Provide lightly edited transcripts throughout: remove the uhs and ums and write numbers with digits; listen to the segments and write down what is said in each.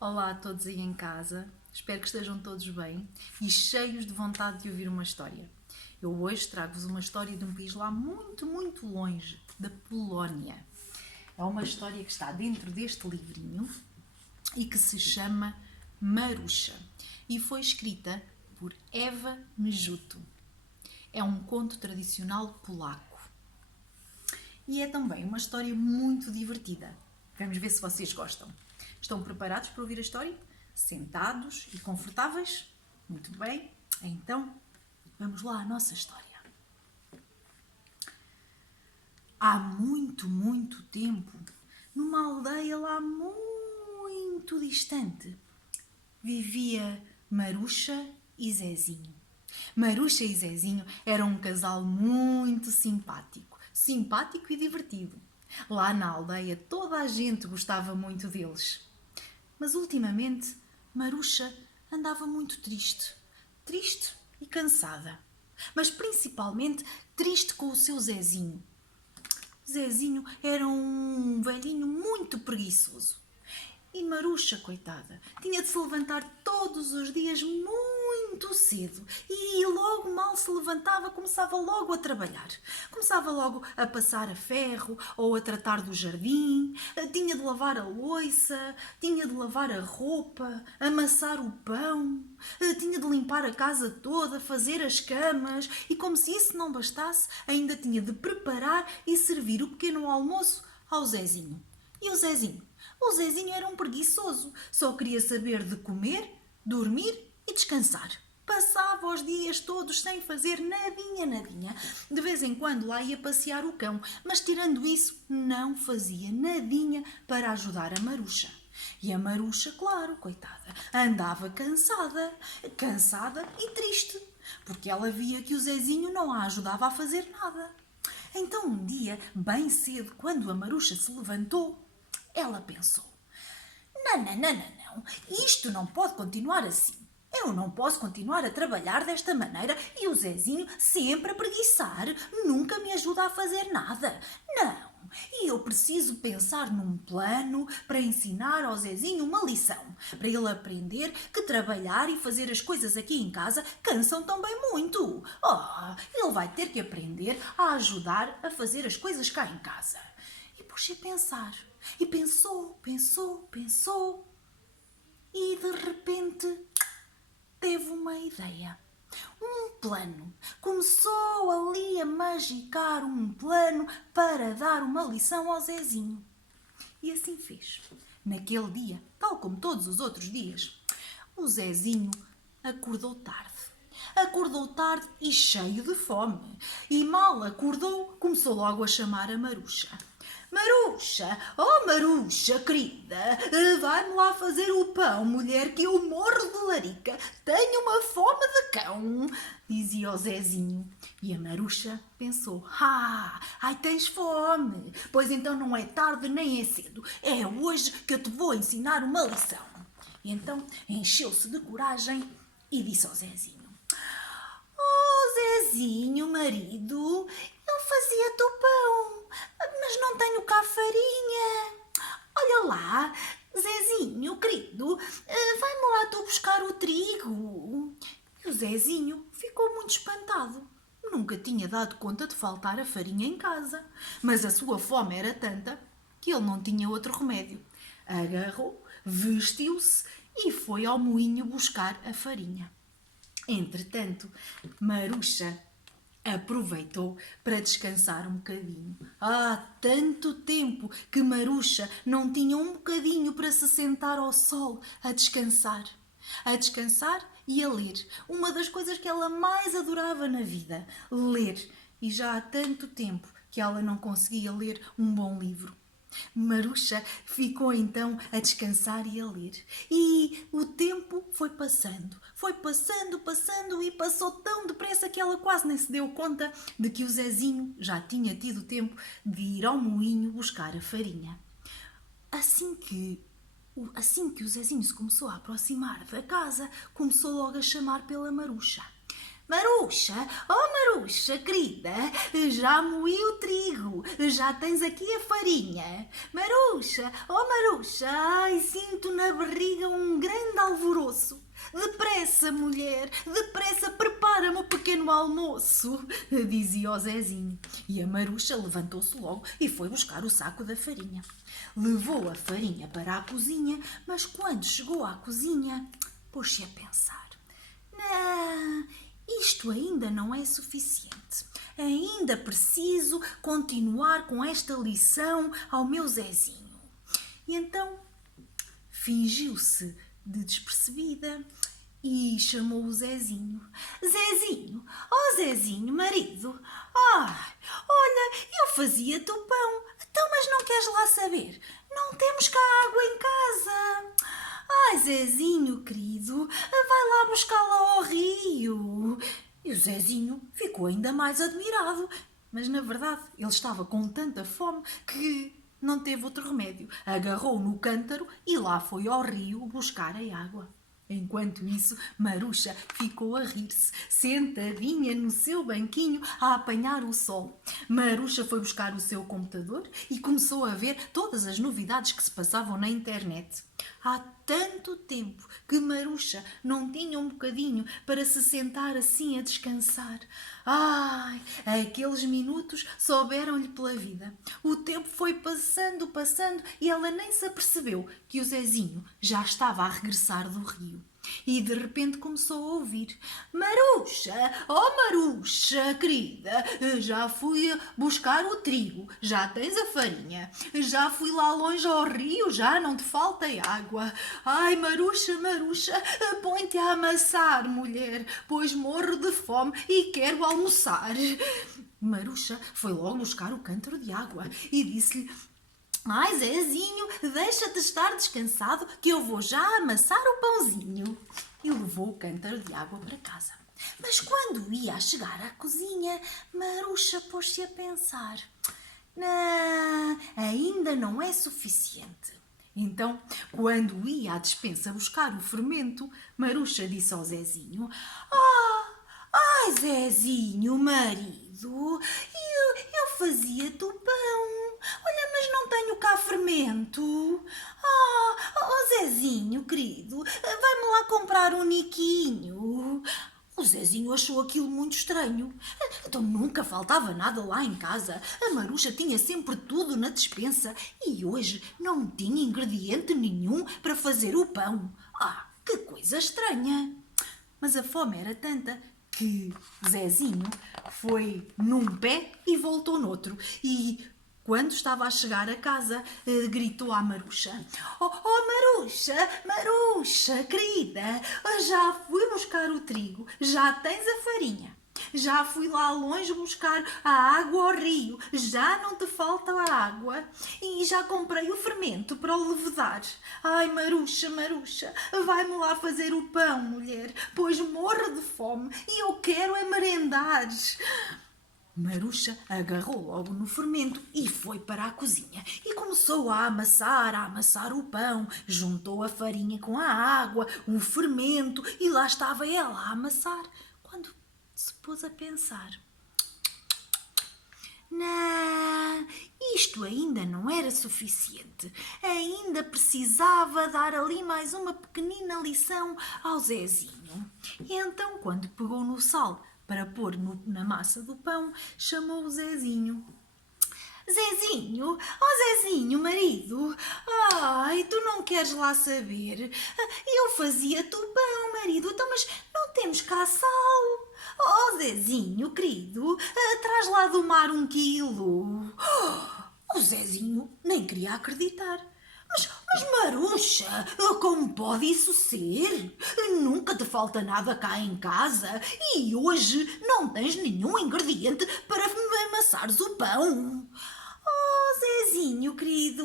Olá a todos aí em casa, espero que estejam todos bem e cheios de vontade de ouvir uma história. Eu hoje trago-vos uma história de um país lá muito, muito longe, da Polónia. É uma história que está dentro deste livrinho e que se chama Marusza e foi escrita por Eva Mejuto. É um conto tradicional polaco e é também uma história muito divertida. Vamos ver se vocês gostam. Estão preparados para ouvir a história? Sentados e confortáveis? Muito bem, então vamos lá à nossa história. Há muito, muito tempo, numa aldeia lá muito distante, vivia Marusza e Zezinho. Marusza e Zezinho eram um casal muito simpático e divertido. Lá na aldeia toda a gente gostava muito deles. Mas ultimamente Marusza andava muito triste e cansada. Mas principalmente triste com o seu Zezinho. Zezinho era um velhinho muito preguiçoso. E Marusza, coitada, tinha de se levantar todos os dias muito cedo e logo mal se levantava, começava logo a trabalhar. Começava logo a passar a ferro ou a tratar do jardim, tinha de lavar a louça, tinha de lavar a roupa, amassar o pão, tinha de limpar a casa toda, fazer as camas e, como se isso não bastasse, ainda tinha de preparar e servir o pequeno almoço ao Zezinho. E o Zezinho? O Zezinho era um preguiçoso. Só queria saber de comer, dormir e descansar. Passava os dias todos sem fazer nadinha. De vez em quando lá ia passear o cão, mas tirando isso, não fazia nadinha para ajudar a Marusza. E a Marusza, claro, coitada, andava cansada e triste, porque ela via que o Zezinho não a ajudava a fazer nada. Então um dia, bem cedo, quando a Marusza se levantou, ela pensou: não, isto não pode continuar assim. Eu não posso continuar a trabalhar desta maneira e o Zezinho sempre a preguiçar, nunca me ajuda a fazer nada. Não, e eu preciso pensar num plano para ensinar ao Zezinho uma lição, para ele aprender que trabalhar e fazer as coisas aqui em casa cansam também muito. Ele vai ter que aprender a ajudar a fazer as coisas cá em casa. E pôs-se a pensar. E pensou. E de repente teve uma ideia. Um plano. Começou ali a magicar um plano para dar uma lição ao Zezinho. E assim fez. Naquele dia, tal como todos os outros dias, o Zezinho acordou tarde. Acordou tarde e cheio de fome. E mal acordou, começou logo a chamar a Marusza. Marusza, oh Marusza, querida, vai-me lá fazer o pão, mulher, que eu morro de larica. Tenho uma fome de cão, dizia o Zezinho. E a Marusza pensou: ai, tens fome? Pois então não é tarde nem é cedo. É hoje que eu te vou ensinar uma lição. E então encheu-se de coragem e disse ao Zezinho: Oh, Zezinho, marido, eu fazia-te o pão, mas não tenho cá farinha. Olha lá, Zezinho, querido, vai-me lá tu buscar o trigo. E o Zezinho ficou muito espantado. Nunca tinha dado conta de faltar a farinha em casa, mas a sua fome era tanta que ele não tinha outro remédio. Agarrou, vestiu-se e foi ao moinho buscar a farinha. Entretanto, Marusza aproveitou para descansar um bocadinho. Há tanto tempo que Marusza não tinha um bocadinho para se sentar ao sol a descansar. A descansar e a ler. Uma das coisas que ela mais adorava na vida, ler. E já há tanto tempo que ela não conseguia ler um bom livro. Marusza ficou então a descansar e a ler. E o tempo foi passando e passou tão depressa que ela quase nem se deu conta de que o Zezinho já tinha tido tempo de ir ao moinho buscar a farinha. Assim que o Zezinho se começou a aproximar da casa, começou logo a chamar pela Marusza. Maruxa, oh Maruxa, querida, já moí o trigo, já tens aqui a farinha. Maruxa, oh Maruxa, ai, sinto na barriga um grande alvoroço. Depressa, mulher, depressa, prepara-me o pequeno almoço, dizia o Zezinho. E a Maruxa levantou-se logo e foi buscar o saco da farinha. Levou a farinha para a cozinha, mas quando chegou à cozinha, pôs-se a pensar. Não, isto ainda não é suficiente. Ainda preciso continuar com esta lição ao meu Zezinho. E então fingiu-se de despercebida e chamou o Zezinho. Zezinho, oh Zezinho, marido, ai, olha, eu fazia-te o pão, então mas não queres lá saber? Não temos cá água em casa. Ai, Zezinho, querido, vai lá buscá-la ao rio. E o Zezinho ficou ainda mais admirado. Mas, na verdade, ele estava com tanta fome que não teve outro remédio. Agarrou no cântaro e lá foi ao rio buscar a água. Enquanto isso, Maruxa ficou a rir-se, sentadinha no seu banquinho a apanhar o sol. Maruxa foi buscar o seu computador e começou a ver todas as novidades que se passavam na internet. Há tanto tempo que Maruxa não tinha um bocadinho para se sentar assim a descansar. Ai, aqueles minutos souberam-lhe pela vida. O tempo foi passando, passando e ela nem se apercebeu que o Zezinho já estava a regressar do rio. E de repente começou a ouvir: Maruxa, oh Maruxa, querida, já fui buscar o trigo, já tens a farinha, já fui lá longe ao rio, já não te falta água. Ai, Maruxa, Maruxa, põe-te a amassar, mulher, pois morro de fome e quero almoçar. Maruxa foi logo buscar o cântaro de água e disse-lhe: Ai, Zezinho, deixa-te estar descansado que eu vou já amassar o pãozinho. E levou o cântaro de água para casa. Mas quando ia a chegar à cozinha, Maruxa pôs-se a pensar. Não, ainda não é suficiente. Então, quando ia à despensa buscar o fermento, Maruxa disse ao Zezinho: Ai, Zezinho, marido, eu fazia-te o pão. Olha, mas não tenho cá fermento. Zezinho, querido, vai-me lá comprar um niquinho. O Zezinho achou aquilo muito estranho. Então nunca faltava nada lá em casa. A Maruxa tinha sempre tudo na despensa e hoje não tinha ingrediente nenhum para fazer o pão. Que coisa estranha! Mas a fome era tanta que Zezinho foi num pé e voltou noutro. E quando estava a chegar a casa, gritou à Maruxa: Oh, Maruxa, Maruxa, querida, já fui buscar o trigo, já tens a farinha. Já fui lá longe buscar a água ao rio, já não te falta a água e já comprei o fermento para o levedar. Ai, Maruxa, Maruxa, vai-me lá fazer o pão, mulher, pois morro de fome e eu quero é merendar. Maruxa agarrou logo no fermento e foi para a cozinha e começou a amassar o pão. Juntou a farinha com a água, o fermento e lá estava ela a amassar. Quando se pôs a pensar: Não, isto ainda não era suficiente. Ainda precisava dar ali mais uma pequenina lição ao Zezinho. E então, quando pegou no sal para pôr na massa do pão, chamou o Zezinho. Zezinho, oh Zezinho, marido, ai, tu não queres lá saber? Eu fazia-te o pão, marido, então, mas não temos cá sal. Oh Zezinho, querido, traz lá do mar 1 quilo. O Zezinho nem queria acreditar. Mas Maruxa, como pode isso ser? Nunca te falta nada cá em casa e hoje não tens nenhum ingrediente para me amassares o pão. Oh, Zezinho, querido,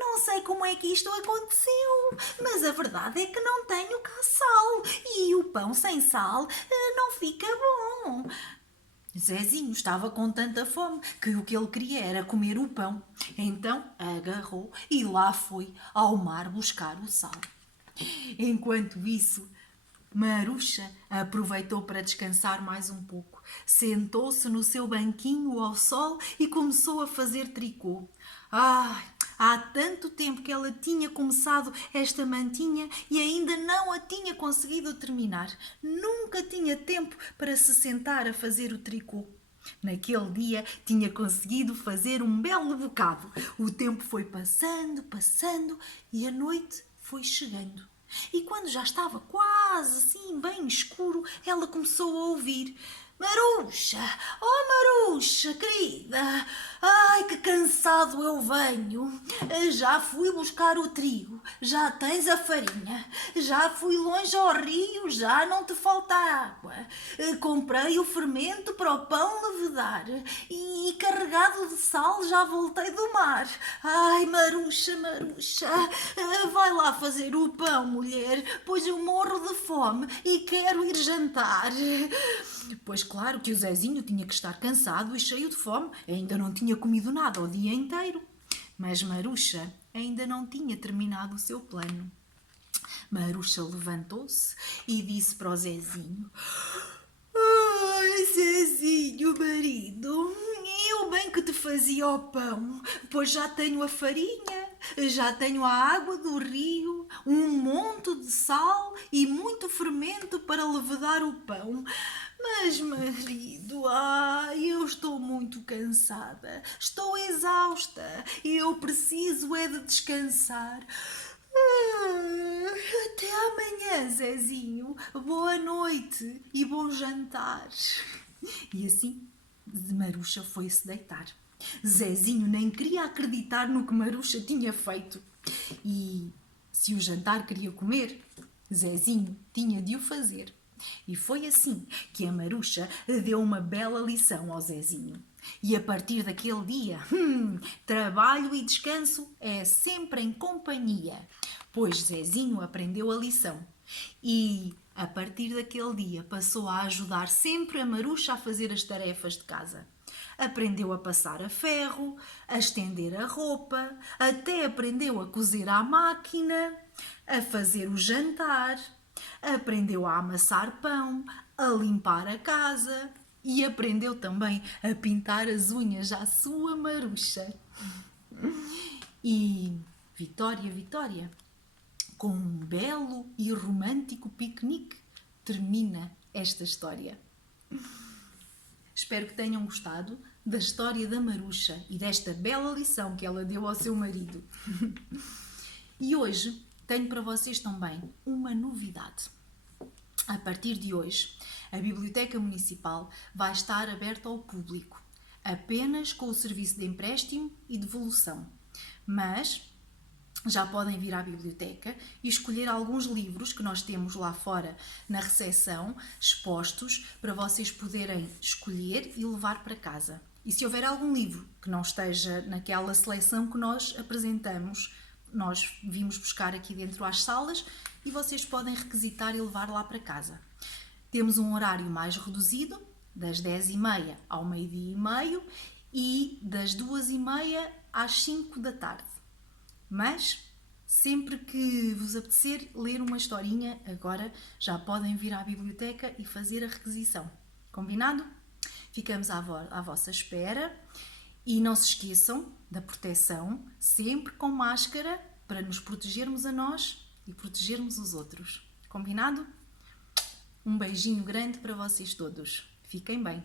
não sei como é que isto aconteceu, mas a verdade é que não tenho cá sal e o pão sem sal não fica bom. Zezinho estava com tanta fome que o que ele queria era comer o pão. Então agarrou e lá foi ao mar buscar o sal. Enquanto isso, Maruxa aproveitou para descansar mais um pouco. Sentou-se no seu banquinho ao sol e começou a fazer tricô. Há tanto tempo que ela tinha começado esta mantinha e ainda não a tinha conseguido terminar. Nunca tinha tempo para se sentar a fazer o tricô. Naquele dia tinha conseguido fazer um belo bocado. O tempo foi passando, passando e a noite foi chegando. E quando já estava quase assim bem escuro, ela começou a ouvir: Maruxa, oh Maruxa, querida, ai que cansado eu venho. Já fui buscar o trigo, já tens a farinha, já fui longe ao rio, já não te falta água. Comprei o fermento para o pão levedar e carregado de sal já voltei do mar. Ai, Maruxa, Maruxa, vai lá fazer o pão, mulher, pois eu morro de fome e quero ir jantar. Pois claro que o Zezinho tinha que estar cansado e cheio de fome, ainda não tinha comido nada o dia inteiro. Mas Maruxa ainda não tinha terminado o seu plano. Maruxa levantou-se e disse para o Zezinho: Ai, Zezinho, marido, eu bem que te fazia o pão, pois já tenho a farinha, já tenho a água do rio, um monte de sal e muito fermento para levedar o pão. Mas, marido, eu estou muito cansada, estou exausta e eu preciso é de descansar. Até amanhã, Zezinho. Boa noite e bom jantar. E assim, Maruxa foi-se deitar. Zezinho nem queria acreditar no que Maruxa tinha feito. E se o jantar queria comer, Zezinho tinha de o fazer. E foi assim que a Maruxa deu uma bela lição ao Zezinho. E a partir daquele dia, trabalho e descanso é sempre em companhia. Pois Zezinho aprendeu a lição. E a partir daquele dia passou a ajudar sempre a Maruxa a fazer as tarefas de casa. Aprendeu a passar a ferro, a estender a roupa, até aprendeu a cozer à máquina, a fazer o jantar, aprendeu a amassar pão, a limpar a casa e aprendeu também a pintar as unhas à sua Maruxa. E Vitória, Vitória, com um belo e romântico piquenique, termina esta história. Espero que tenham gostado da história da Maruxa e desta bela lição que ela deu ao seu marido. E hoje tenho para vocês também uma novidade. A partir de hoje, a Biblioteca Municipal vai estar aberta ao público, apenas com o serviço de empréstimo e devolução. Mas já podem vir à biblioteca e escolher alguns livros que nós temos lá fora na recepção, expostos, para vocês poderem escolher e levar para casa. E se houver algum livro que não esteja naquela seleção que nós apresentamos, nós vimos buscar aqui dentro às salas e vocês podem requisitar e levar lá para casa. Temos um horário mais reduzido, das 10h30 ao meio-dia e meio e das 2h30 às 5 da tarde. Mas, sempre que vos apetecer ler uma historinha, agora já podem vir à biblioteca e fazer a requisição. Combinado? Ficamos à vossa espera e não se esqueçam da proteção, sempre com máscara, para nos protegermos a nós e protegermos os outros. Combinado? Um beijinho grande para vocês todos. Fiquem bem.